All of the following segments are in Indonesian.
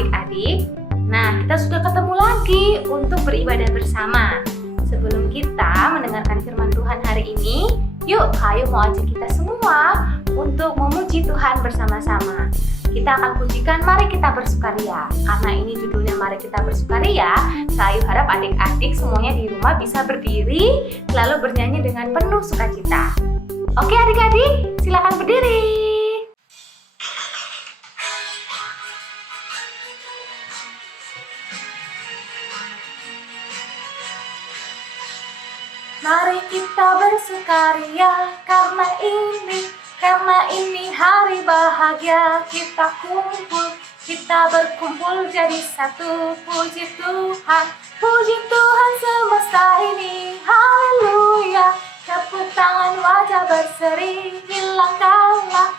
adik-adik. Nah, kita sudah ketemu lagi untuk beribadah bersama. Sebelum kita mendengarkan firman Tuhan hari ini, yuk ayo mau ajak kita semua untuk memuji Tuhan bersama-sama. Kita akan pujikan Mari Kita Bersukaria. Karena ini judulnya Mari Kita Bersukaria, saya harap adik-adik semuanya di rumah bisa berdiri lalu bernyanyi dengan penuh sukacita. Oke adik-adik, silakan berdiri. Mari kita bersukaria karena ini hari bahagia. Kita berkumpul jadi satu. Puji Tuhan semesta ini, haleluya. Tepuk tangan, wajah berseri, hilangkanlah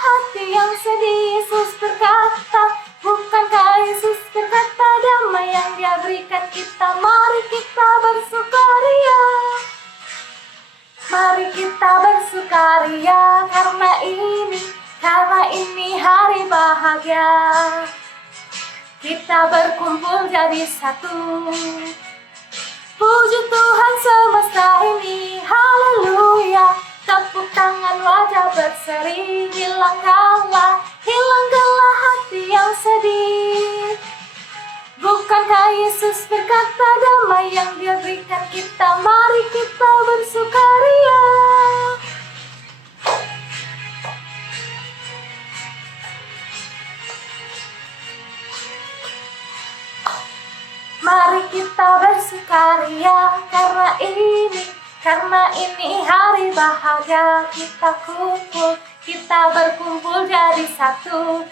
hati yang sedih. Yesus berkata, bukankah Yesus berkata damai yang Dia berikan kita? Mari kita bersukaria. Mari kita bersukaria karena ini hari bahagia. Kita berkumpul jadi satu. Puji Tuhan semesta ini, haleluya. Tepuk tangan, wajah berseri, hilangkanlah hati yang sedih. Bukankah Yesus berkata damai yang Dia berikan kita? Mari kita bersukaria. Mari kita bersukaria karena ini hari bahagia. Kita berkumpul jadi satu.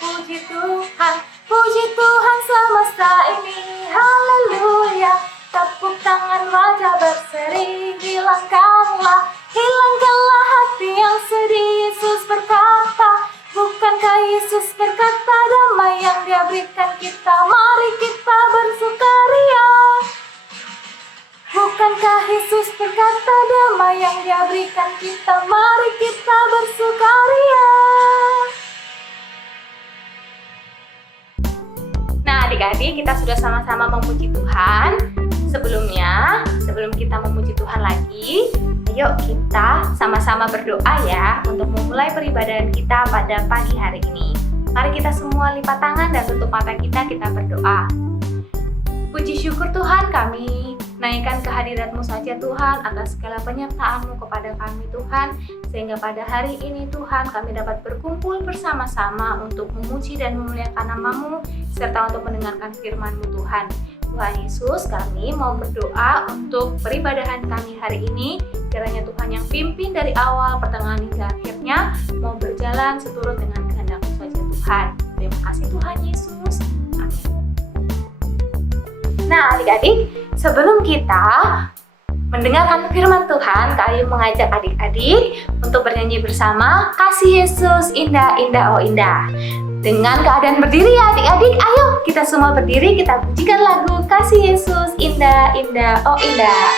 Puji Tuhan semesta ini, haleluya. Tepuk tangan, wajah berseri, hilangkanlah hati yang sedih. Yesus berkata, bukankah Yesus berkata damai yang Dia berikan kita? Mari kita bersukaria. Bukankah Yesus berkata damai yang Dia berikan kita? Mari kita bersukaria. Nah adik-adik, kita sudah sama-sama memuji Tuhan. Sebelum kita memuji Tuhan lagi, ayo kita sama-sama berdoa ya untuk memulai peribadahan kita pada pagi hari ini. Mari kita semua lipat tangan dan tutup mata kita berdoa. Puji syukur Tuhan, kami naikkan kehadirat-Mu saja Tuhan atas segala penyertaan-Mu kepada kami Tuhan, sehingga pada hari ini Tuhan kami dapat berkumpul bersama-sama untuk memuji dan memuliakan nama-Mu serta untuk mendengarkan firman-Mu Tuhan. Tuhan Yesus, kami mau berdoa untuk peribadahan kami hari ini, kiranya Tuhan yang pimpin dari awal, pertengahan hingga akhirnya mau berjalan seturut dengan kehendak-Mu saja Tuhan. Terima kasih Tuhan Yesus. Amin. Nah adik-adik, sebelum kita mendengarkan firman Tuhan, kami mengajak adik-adik untuk bernyanyi bersama Kasih Yesus Indah Indah Oh Indah. Dengan keadaan berdiri ya adik-adik, ayo kita semua berdiri, kita pujikan lagu Kasih Yesus Indah Indah Oh Indah.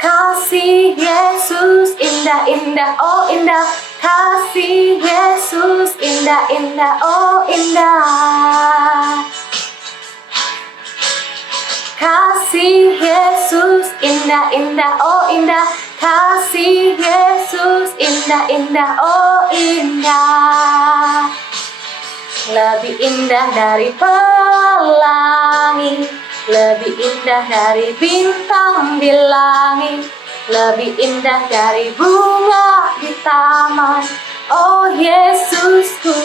Kasih Yesus indah indah oh indah. Kasih Yesus indah indah oh indah. Kasih Yesus indah indah oh indah. Kasih Yesus indah indah oh indah. Lebih indah dari pelangi, lebih indah dari bintang di langit, lebih indah dari bunga di taman, oh Yesusku.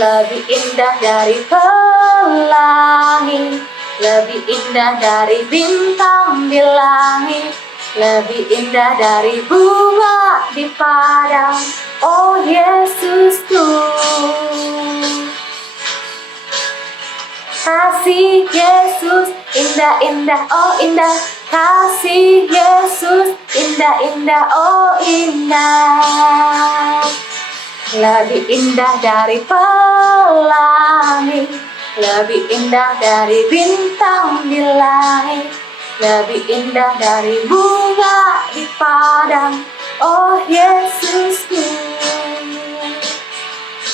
Lebih indah dari pelangi, lebih indah dari bintang di langit, lebih indah dari bunga di padang, oh Yesusku. Kasih Yesus indah indah oh indah. Kasih Yesus indah indah oh indah. lebih indah dari pelangi, lebih indah dari bintang di langit, lebih indah dari bunga di padang. Oh Yesusku,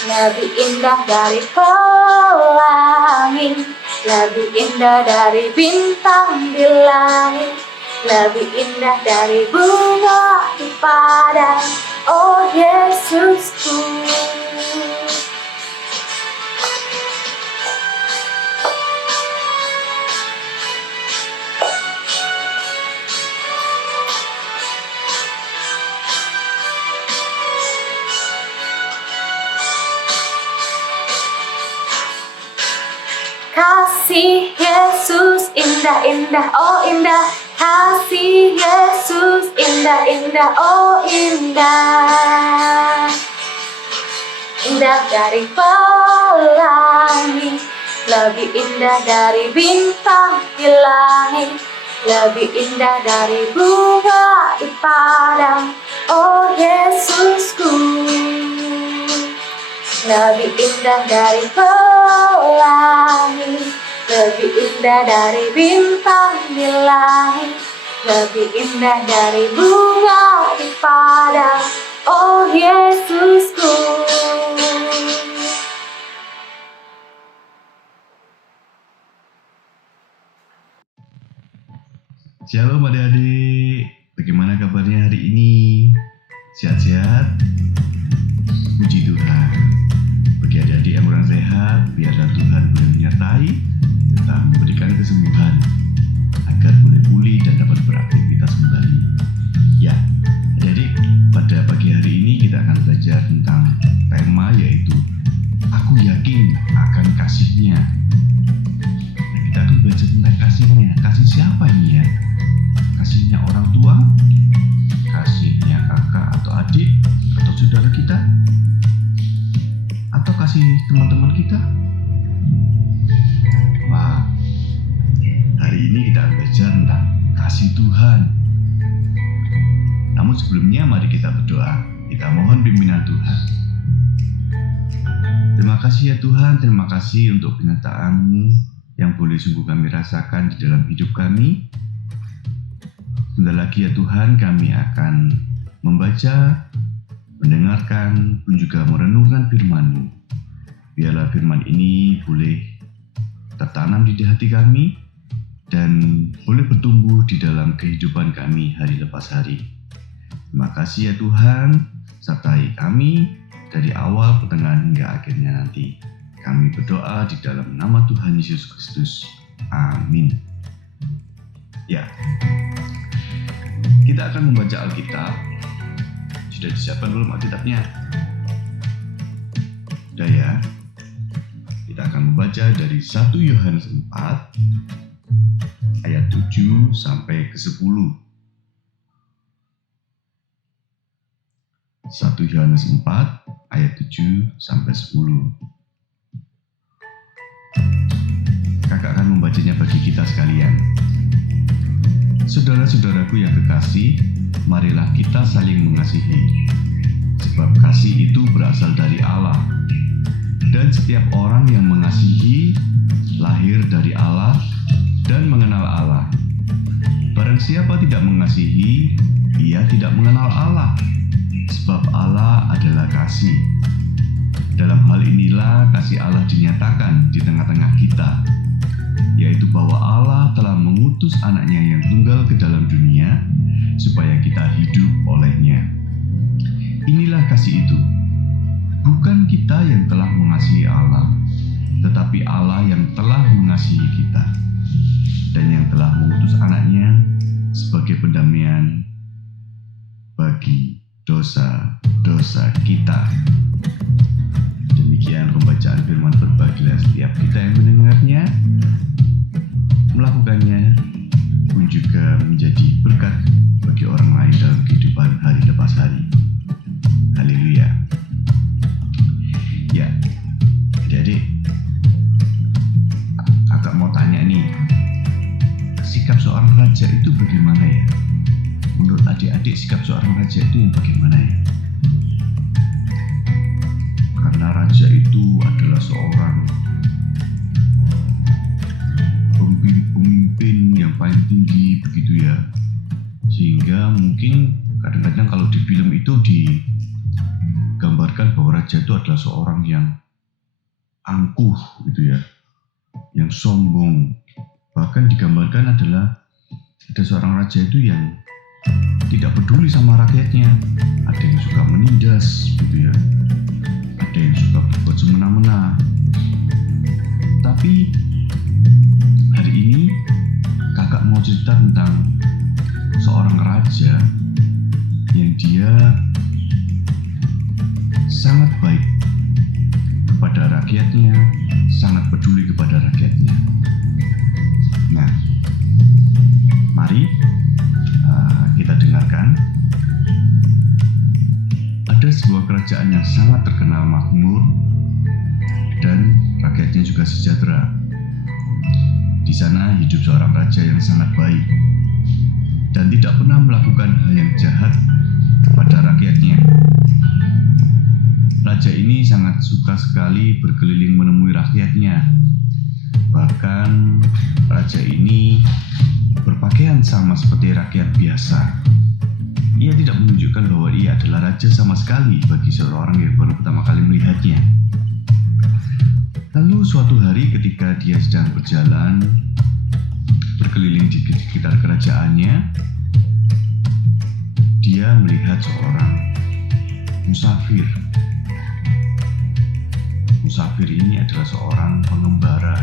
lebih indah dari pelangi, lebih indah dari bintang di langit, lebih indah dari bunga di padang. Oh Yesusku. Kasih Yesus indah-indah, oh indah. Kasih Yesus indah-indah, oh indah. Indah dari pelangi, lebih indah dari bintang di langit, lebih indah dari bunga di padang. Oh Yesusku, lebih indah dari pelangi, lebih indah dari bintang di langit, lebih indah dari bunga di padang. Oh Yesusku. Shalom adik-adik, bagaimana kabarnya hari ini? Sehat-sehat? Puji Tuhan. Bagi adik-adik yang kurang sehat, biarlah Tuhan boleh menyertai serta memberikan kesembuhan agar boleh pulih dan dapat beraktivitas kembali. Ya, adik-adik, pada pagi hari ini kita akan belajar tentang tema yaitu Aku yakin akan kasih-Nya. Nah, kita akan belajar tentang kasih-Nya. Kasih siapa ini ya? Kasihnya orang tua, kasihnya kakak atau adik atau saudara kita, atau kasih teman-teman kita. Wah, hari ini kita akan belajar tentang kasih Tuhan. Namun sebelumnya mari kita berdoa. Kita mohon pimpinan Tuhan. Terima kasih ya Tuhan, terima kasih untuk penyertaan-Mu yang boleh sungguh kami rasakan di dalam hidup kami. Sebentar lagi ya Tuhan, kami akan membaca, mendengarkan, pun juga merenungkan firman-Mu. Biarlah firman ini boleh tertanam di hati kami dan boleh bertumbuh di dalam kehidupan kami hari lepas hari. Terima kasih ya Tuhan, sertai kami dari awal, pertengahan hingga akhirnya nanti. Kami berdoa di dalam nama Tuhan Yesus Kristus. Amin. Ya. Kita akan membaca Alkitab. Sudah disiapkan belum Alkitabnya? Sudah ya. Kita akan membaca dari 1 Yohanes 4 ayat 7 sampai ke 10. 1 Yohanes 4 ayat 7 sampai 10. Kakak akan membacanya bagi kita sekalian. Saudara-saudaraku yang kekasih, marilah kita saling mengasihi, sebab kasih itu berasal dari Allah. Dan setiap orang yang mengasihi lahir dari Allah dan mengenal Allah. Barang siapa tidak mengasihi, ia tidak mengenal Allah, sebab Allah adalah kasih. Dalam hal inilah kasih Allah dinyatakan di tengah-tengah kita, yaitu bahwa Allah telah mengutus anaknya yang tunggal ke dalam dunia supaya kita hidup olehnya. Inilah kasih itu, bukan kita yang telah mengasihi Allah, tetapi Allah yang telah mengasihi kita dan yang telah mengutus anaknya sebagai pendamaian bagi dosa-dosa kita. Demikian pembacaan firman. Berbahagialah setiap kita yang mendengarnya, melakukannya, pun juga menjadi berkat bagi orang lain dalam kehidupan hari lepas hari. Haleluya. Ya, adik-adik, kakak mau tanya nih, sikap seorang raja itu bagaimana ya? Menurut adik-adik, sikap seorang raja itu yang bagaimana ya? karena raja itu adalah seorang pemimpin yang paling tinggi begitu ya, sehingga mungkin kadang-kadang kalau di film itu digambarkan bahwa raja itu adalah seorang yang angkuh gitu ya, yang sombong. Bahkan digambarkan adalah ada seorang raja itu yang tidak peduli sama rakyatnya. Ada yang suka menindas gitu ya, ada yang suka berbuat semena-mena. Tapi hari ini kakak mau cerita tentang seorang raja yang dia sangat baik kepada rakyatnya, sangat peduli kepada rakyatnya. Nah, mari kita dengarkan. Ada sebuah kerajaan yang sangat terkenal makmur dan rakyatnya juga sejahtera. Di sana hidup seorang raja yang sangat baik dan tidak pernah melakukan hal yang jahat kepada rakyatnya. Raja ini sangat suka sekali berkeliling menemui rakyatnya. Bahkan raja ini berpakaian sama seperti rakyat biasa. Ia tidak menunjukkan bahwa ia adalah raja sama sekali bagi seorang yang baru pertama kali melihatnya. Lalu suatu hari ketika dia sedang berjalan berkeliling di sekitar kerajaannya, dia melihat seorang musafir. Musafir ini adalah seorang pengembara.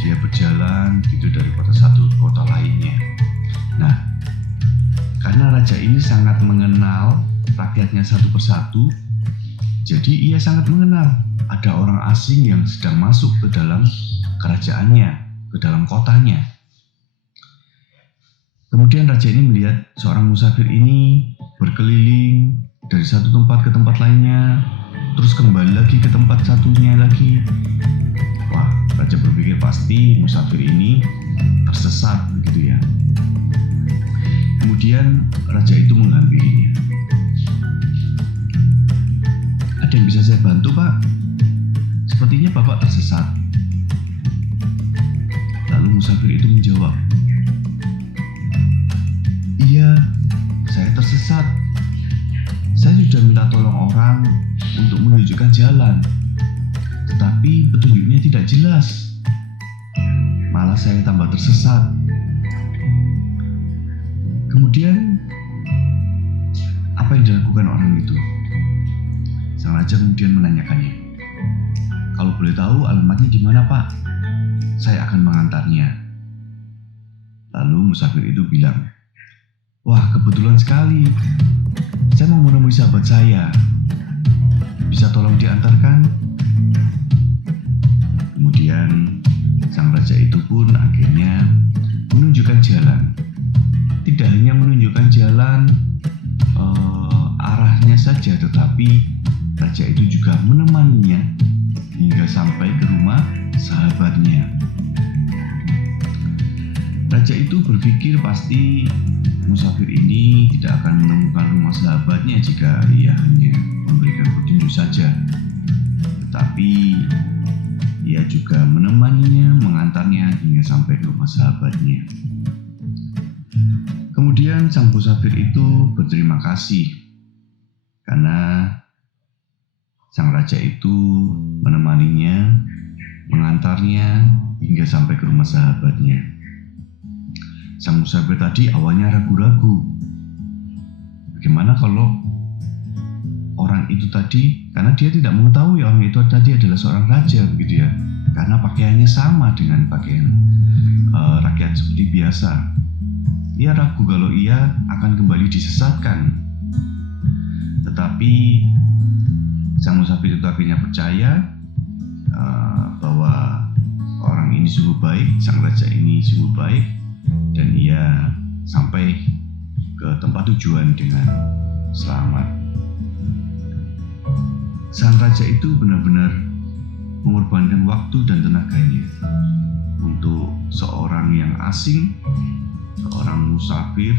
Dia berjalan gitu dari kota satu ke kota lainnya. Nah, karena raja ini sangat mengenal rakyatnya satu persatu, jadi ia sangat mengenal ada orang asing yang sedang masuk ke dalam kerajaannya, ke dalam kotanya. Kemudian raja ini melihat seorang musafir ini berkeliling dari satu tempat ke tempat lainnya, terus kembali lagi ke tempat satunya lagi. Wah, raja berpikir pasti musafir ini tersesat begitu ya. Kemudian raja itu menghampirinya. Ada yang bisa saya bantu, Pak? Sepertinya Bapak tersesat. Lalu musafir itu menjawab, "Iya, saya tersesat. Saya sudah minta tolong orang untuk menunjukkan jalan, tetapi petunjuknya tidak jelas. Malah saya tambah tersesat." Kemudian, apa yang dilakukan orang itu? Sang raja kemudian menanyakannya, "Kalau boleh tahu alamatnya di mana, Pak? Saya akan mengantarnya." Lalu musafir itu bilang, "Wah, kebetulan sekali. Saya mau menemui sahabat saya. Bisa tolong diantarkan?" Kemudian sang raja itu pun akhirnya menunjukkan jalan. Tidak hanya menunjukkan jalan arahnya saja, tetapi raja itu juga menemaninya hingga sampai ke rumah sahabatnya. Raja itu berpikir pasti musafir ini tidak akan menemukan rumah sahabatnya jika ia hanya memberikan petunjuk saja. Tetapi ia juga menemaninya, mengantarnya hingga sampai ke rumah sahabatnya. Kemudian sang musafir itu berterima kasih karena sang raja itu menemaninya, mengantarnya hingga sampai ke rumah sahabatnya. Sang musafir tadi awalnya ragu-ragu. Bagaimana kalau orang itu tadi, karena dia tidak mengetahui orang itu tadi adalah seorang raja begitu ya, karena pakaiannya sama dengan pakaian rakyat seperti biasa. Ia ragu kalau ia akan kembali disesatkan. Tetapi sang musafir itu akhirnya percaya bahwa orang ini sungguh baik, sang raja ini sungguh baik, dan ia sampai ke tempat tujuan dengan selamat. Sang raja itu benar-benar mengorbankan waktu dan tenaganya untuk seorang yang asing, seorang musafir.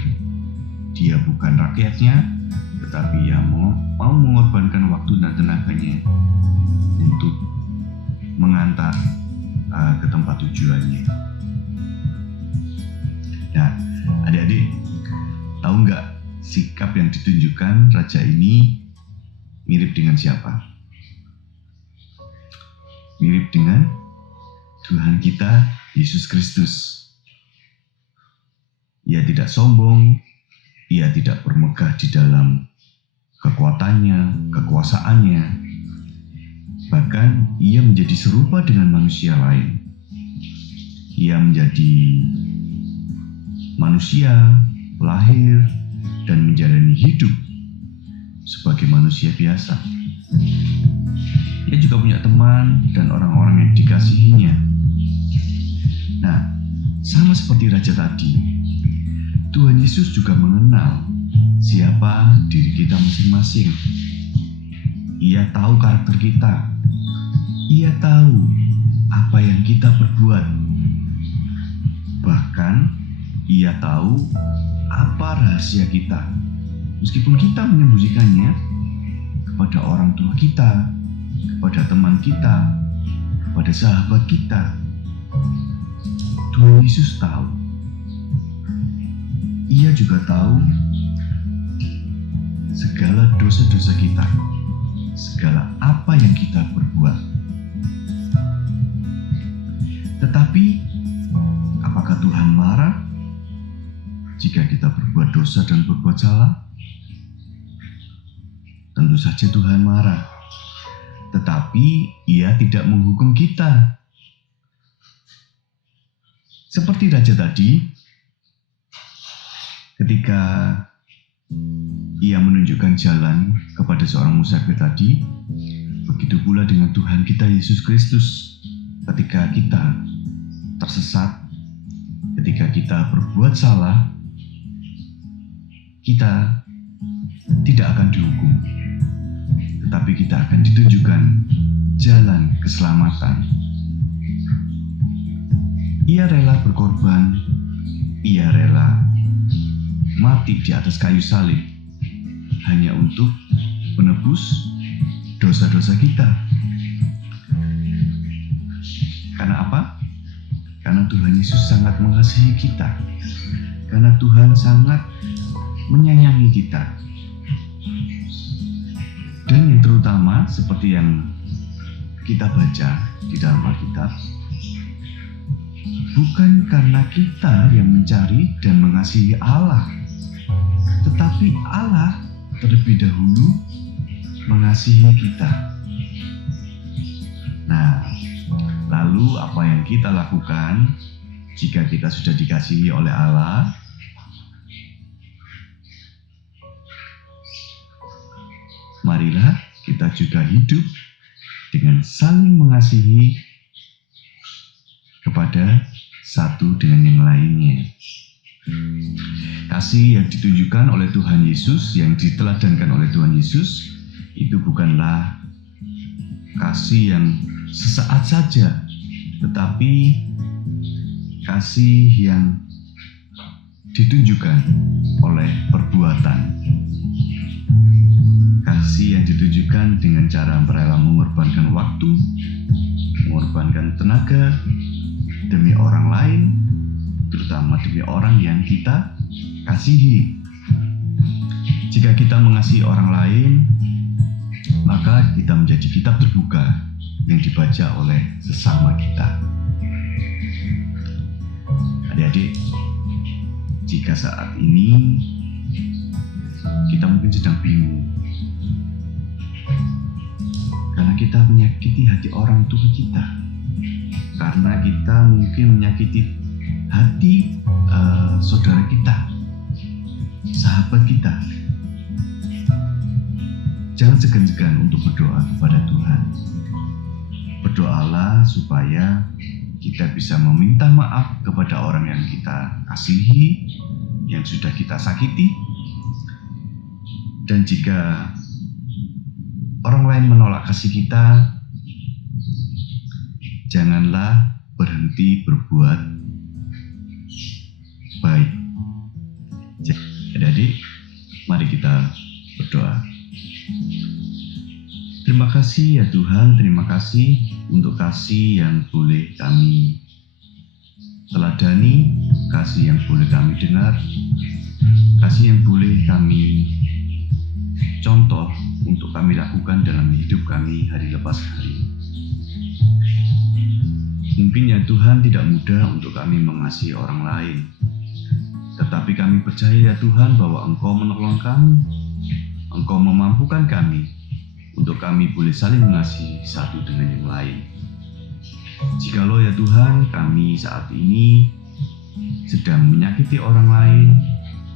Dia bukan rakyatnya, tetapi ia mau mengorbankan waktu dan tenaganya untuk mengantar ke tempat tujuannya. Nah, adik-adik, tahu nggak sikap yang ditunjukkan raja ini mirip dengan siapa? Mirip dengan Tuhan kita Yesus Kristus. Ia tidak sombong, ia tidak bermegah di dalam kekuatannya, kekuasaannya. Bahkan ia menjadi serupa dengan manusia lain. Ia menjadi manusia, lahir, dan menjalani hidup sebagai manusia biasa. Ia juga punya teman dan orang-orang yang dikasihinya. Nah, sama seperti raja tadi, Tuhan Yesus juga mengenal siapa diri kita masing-masing. Ia tahu karakter kita. Ia tahu apa yang kita perbuat. Bahkan, ia tahu apa rahasia kita. Meskipun kita menyembunyikannya kepada orang tua kita, kepada teman kita, kepada sahabat kita, Tuhan Yesus tahu. Ia juga tahu segala dosa-dosa kita, segala apa yang kita perbuat. Tetapi, apakah Tuhan marah jika kita berbuat dosa dan berbuat salah? Tentu saja Tuhan marah, tetapi Ia tidak menghukum kita. Seperti raja tadi, ketika ia menunjukkan jalan kepada seorang musafir tadi, begitu pula dengan Tuhan kita Yesus Kristus. Ketika kita tersesat, ketika kita berbuat salah, kita tidak akan dihukum, tetapi kita akan ditunjukkan jalan keselamatan. Ia rela berkorban, ia rela mati di atas kayu salib hanya untuk menebus dosa-dosa kita. Karena apa? Karena Tuhan Yesus sangat mengasihi kita. Karena Tuhan sangat menyayangi kita. Dan yang terutama, seperti yang kita baca di dalam Alkitab, bukan karena kita yang mencari dan mengasihi Allah, tetapi Allah terlebih dahulu mengasihi kita. Nah, lalu apa yang kita lakukan jika kita sudah dikasihi oleh Allah? Marilah kita juga hidup dengan saling mengasihi kepada satu dengan yang lainnya. Kasih yang ditunjukkan oleh Tuhan Yesus, yang diteladankan oleh Tuhan Yesus, itu bukanlah kasih yang sesaat saja, tetapi kasih yang ditunjukkan oleh perbuatan. Kasih yang ditunjukkan dengan cara rela mengorbankan waktu, mengorbankan tenaga demi orang lain, terutama demi orang yang kita kasihi. Jika kita mengasihi orang lain, maka kita menjadi kitab terbuka yang dibaca oleh sesama kita. Adik-adik, jika saat ini kita mungkin sedang bingung karena kita menyakiti hati orang tua kita, karena kita mungkin menyakiti hati saudara kita, sahabat kita, jangan segan-segan untuk berdoa kepada Tuhan. Berdoalah supaya kita bisa meminta maaf kepada orang yang kita kasihi, yang sudah kita sakiti. Dan jika orang lain menolak kasih kita, janganlah berhenti berbuat baik. Adik-adik, mari kita Tuhan, terima kasih untuk kasih yang boleh kami teladani, kasih yang boleh kami dengar, kasih yang boleh kami contoh untuk kami lakukan dalam hidup kami hari lepas hari. Mungkin ya Tuhan, tidak mudah untuk kami mengasihi orang lain, tetapi kami percaya ya Tuhan bahwa Engkau menolong kami, Engkau memampukan kami untuk kami boleh saling mengasihi satu dengan yang lain. Jikalau ya Tuhan, kami saat ini sedang menyakiti orang lain,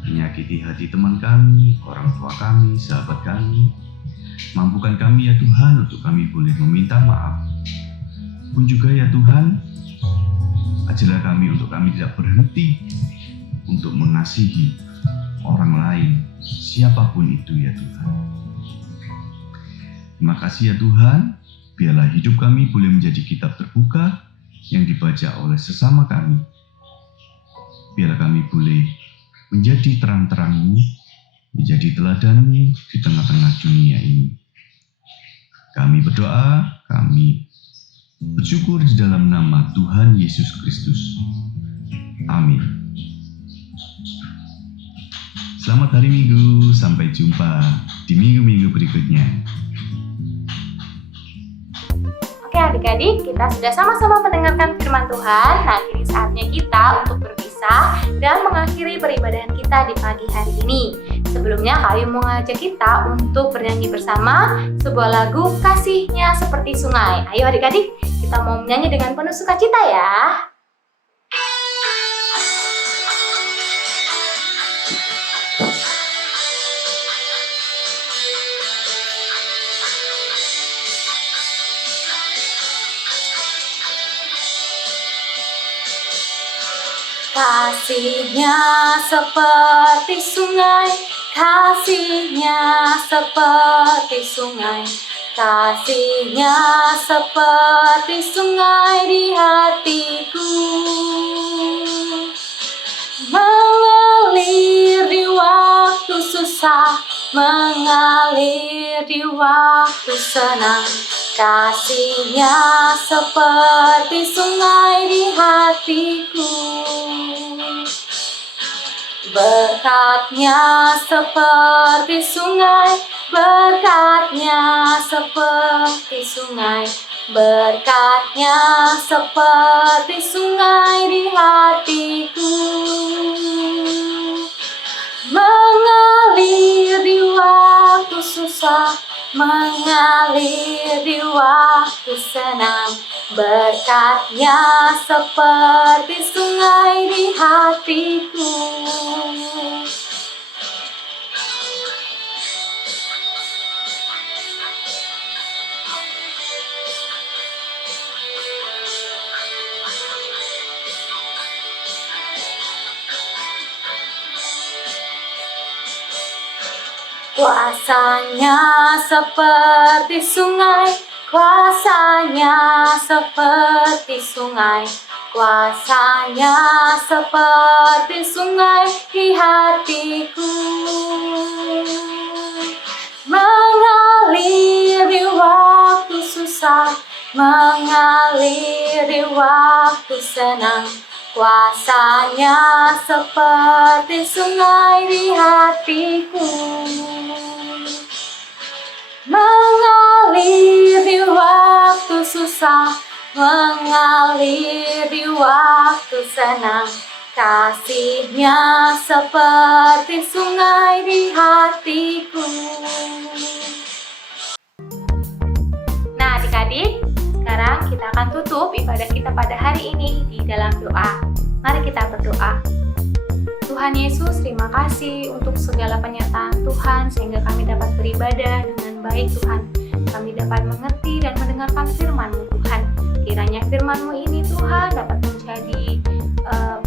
menyakiti hati teman kami, orang tua kami, sahabat kami, mampukan kami ya Tuhan untuk kami boleh meminta maaf. Pun juga ya Tuhan, ajarlah kami untuk kami tidak berhenti untuk mengasihi orang lain, siapapun itu ya Tuhan. Terima kasih ya Tuhan, biarlah hidup kami boleh menjadi kitab terbuka yang dibaca oleh sesama kami. Biarlah kami boleh menjadi terang-terang-Mu, menjadi teladan-Mu di tengah-tengah dunia ini. Kami berdoa, kami bersyukur di dalam nama Tuhan Yesus Kristus. Amin. Selamat hari Minggu, sampai jumpa di minggu-minggu berikutnya. Oke adik-adik, kita sudah sama-sama mendengarkan firman Tuhan. Nah, kini saatnya kita untuk berpisah dan mengakhiri peribadahan kita di pagi hari ini. Sebelumnya, kami mau ngajak kita untuk bernyanyi bersama sebuah lagu Kasihnya Seperti Sungai. Ayo adik-adik, kita mau menyanyi dengan penuh sukacita ya. Kasihnya seperti sungai, kasihnya seperti sungai, kasihnya seperti sungai di hatiku, mengalir di waktu susah, mengalir di waktu senang. Kasihnya seperti sungai di hatiku, berkatnya seperti sungai, berkatnya seperti sungai, berkatnya seperti sungai di hatiku, mengalir di waktu susah, mengalir di waktu senang. Berkatnya seperti sungai di hatiku. Kuasanya seperti sungai, kuasanya seperti sungai, kuasanya seperti sungai di hatiku, mengalir di waktu susah, mengalir di waktu senang. Kuasanya seperti sungai di hatiku, mengalir di waktu susah, mengalir di waktu senang. Kasihnya seperti sungai di hatiku. Nah adik-adik, sekarang kita akan tutup ibadah kita pada hari ini di dalam doa. Mari kita berdoa. Tuhan Yesus, terima kasih untuk segala penyertaan Tuhan sehingga kami dapat beribadah dengan baik Tuhan. Kami dapat mengerti dan mendengarkan firman-Mu Tuhan. Kiranya firman-Mu ini Tuhan dapat menjadi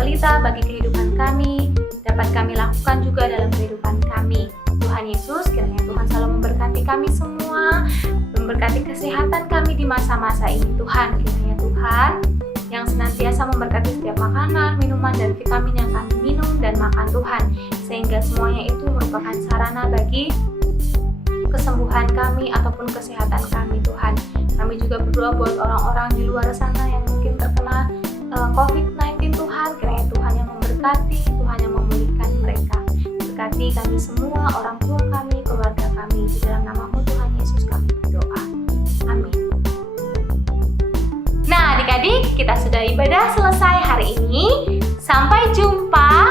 pelita bagi kehidupan kami, dapat kami lakukan juga dalam kehidupan kami. Tuhan Yesus, kiranya Tuhan selalu memberkati kami semua, memberkati kesehatan kami di masa-masa ini Tuhan. Kiranya Tuhan yang senantiasa memberkati setiap makanan, minuman, dan vitamin yang kami minum dan makan Tuhan, sehingga semuanya itu merupakan sarana bagi kesembuhan kami ataupun kesehatan kami Tuhan. juga berdoa buat orang-orang di luar sana yang mungkin terkena COVID-19 Tuhan. Kiranya Tuhan yang memberkati, Tuhan yang memulihkan mereka. Berkati kami semua, orang tua kami, keluarga kami. Di dalam nama-Mu Tuhan Yesus kami berdoa. Amin. Nah adik-adik, kita sudah ibadah selesai hari ini. Sampai jumpa